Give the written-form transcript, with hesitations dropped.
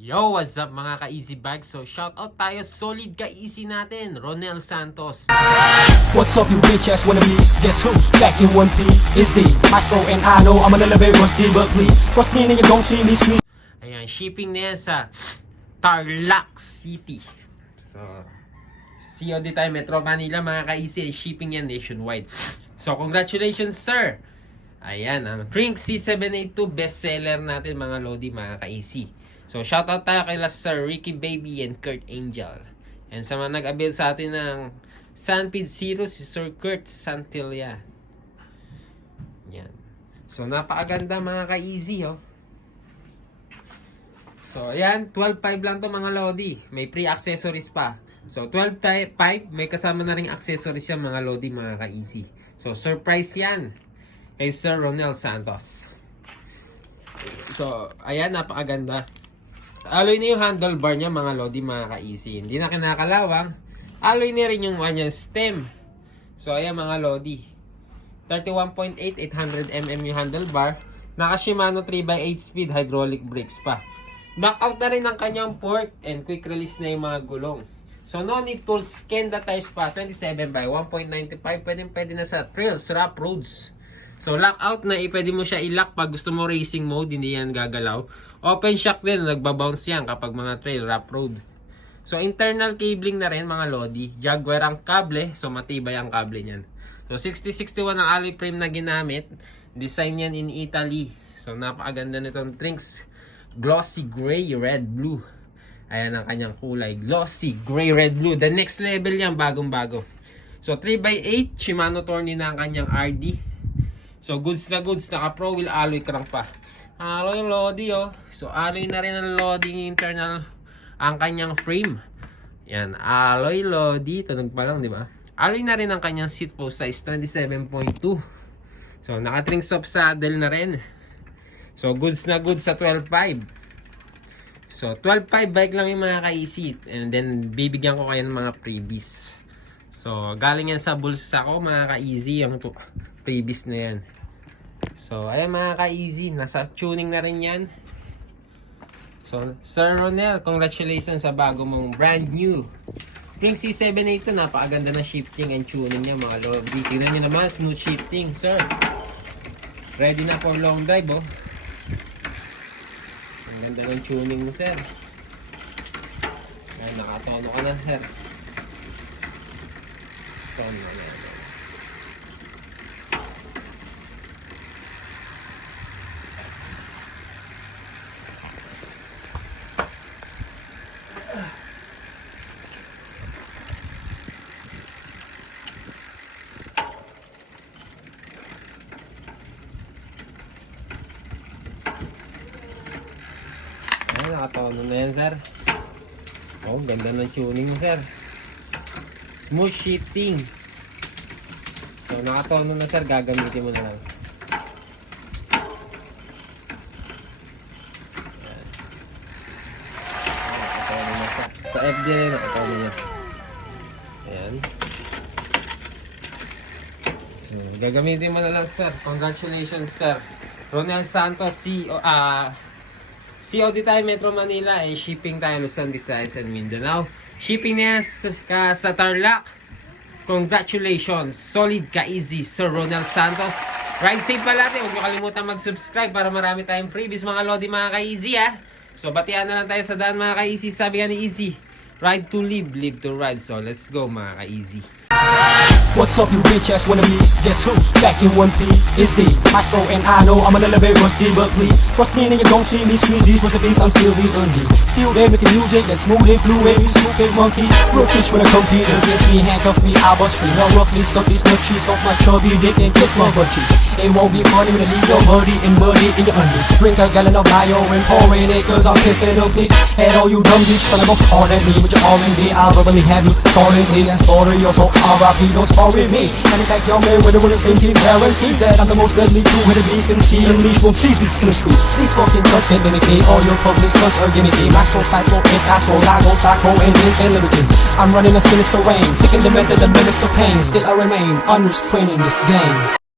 Yo, what's up mga ka-easy bags? So shoutout tayo, solid ka-easy natin, Ronel Santos. What's up, you bitch ass wannabes? Guess who's back in one piece? It's the Astro, and I know I'm a little bit rusty, but please trust me and you don't see me squeeze. Ayan, shipping na yan sa Tarlac City. So, COD tayo, Metro Manila mga ka-easy, shipping yan nationwide. So, congratulations sir! Ayan, ang Drink C782 bestseller natin mga Lodi, mga ka-easy. So, shoutout tayo kay Sir Ricky Baby and Kurt Angel. And sa mga nag-avail sa atin ng Sanpid Zero, si Sir Kurt Santilla. Yan. So, napakaganda mga ka-easy, oh. So, ayan, 12.5 lang to mga Lodi. May pre-accessories pa. So, 12.5, may kasama na ring accessories yan mga Lodi, mga ka-easy. So, surprise yan kay Sir Ronel Santos. So, ayan, napakaganda. Alloy na yung handlebar niya mga Lodi, mga ka-easy. Hindi na kinakalawang. Alloy na rin yung kanyang stem. So, ayan mga Lodi. 31.8, 800mm yung handlebar. Naka Shimano 3x8 speed hydraulic brakes pa. Knockout na rin ang kanyang fork and quick release na yung mga gulong. So, no need tools. Kenda tires pa. 27 by 1.95. Pwede na sa trails, rough roads. So, lockout na, pwede mo siya i-lock pag gusto mo racing mode, hindi yan gagalaw. Open shock din, nagbabounce yan kapag mga trail, rough road. So, internal cabling na rin mga Lodi. Jaguar ang kable, so matibay ang kable niyan. So, 6061 ang alloy frame na ginamit. Design yan in Italy. So, napakaganda nitong Trinks. Glossy gray, red, blue. Ayan ang kanyang kulay. Glossy gray, red, blue. The next level yan, bagong-bago. So, 3x8, Shimano Tourney na ang kanyang RD. So, goods na goods. Naka Pro Wheel alloy crank pa. Alloy Lodi, oh. So, alloy na rin ang loading internal ang kanyang frame. Yan, alloy Lodi. Tunog pa lang, di ba? Alloy na rin ang kanyang seat post size 27.2. So, naka-tring soft saddle na rin. So, goods na goods sa 12.5. So, 12.5 bike lang yung mga ka-easy. And then, bibigyan ko kayo ng mga freebies. So, galing yan sa bulsa ko, mga ka-easy. Yung freebies na yan. So, ayan mga ka-easy. Nasa tuning na rin yan. So, Sir Ronel, congratulations sa bago mong brand new Drink C782. Napakaganda na shifting and tuning niya mga Lodi. Tingnan nyo naman, smooth shifting, sir. Ready na for long drive, oh. Ang ganda ng tuning mo, sir. Ayan, nakatono ka na, sir. Tono na yan. Nakatono na yan, sir. Oh, ganda ng tuning mo, sir. Smooth shifting. So, nakatono na, sir. Gagamitin mo na lang. Ayan. Nakatono na, sir. Sa FJ, nakatono na. Ayan. So, gagamitin mo na lang, sir. Congratulations, sir. Ronel Santos, COD tayo Metro Manila, shipping tayo Luzon, Visayas and Mindanao. Shipping niya sa Tarlac. Congratulations, solid ka-easy, Sir Ronel Santos. Ride safe palate, huwag nyo kalimutan mag-subscribe para marami tayong freebies mga Lodi, mga ka-easy, ha. So, batian na lang tayo sa daan mga ka-easy. Sabi nga ni Easy, ride to live, live to ride. So, let's go mga ka-easy. What's up, you bitch ass wannabes? Guess who's back in one piece? It's the Astro, and I know I'm a little bit rusty, but please trust me and you don't see me squeeze these recipes. I'm still the undie. Still there making music that's smooth and fluid. Stupid monkeys, rookies when I compete against me. Handcuff me, I bust free. Now roughly suck these nut cheese off my chubby dick and kiss my butt cheeks. It won't be funny when I leave your buddy and muddy in your undies. Drink a gallon of mayo and pour in it, cause I'm pissing up, please. And all you dumb bitch tryna go hard at me with your R&B. I'll verbally have you starting clean and slaughter your soul. R.I.P. don't spar with me. And in fact, y'all man, we're the same team. Guaranteed that I'm the most deadly two-headed beast. MC Unleash won't seize this killer street. These fucking cunts can't mimic me. All your public stunts are gimmicky. Maestro, psycho, piss, asshole, I go psycho, and insane limited. I'm running a sinister reign, sick and demented, administer pain. Still I remain unrestrained in this game.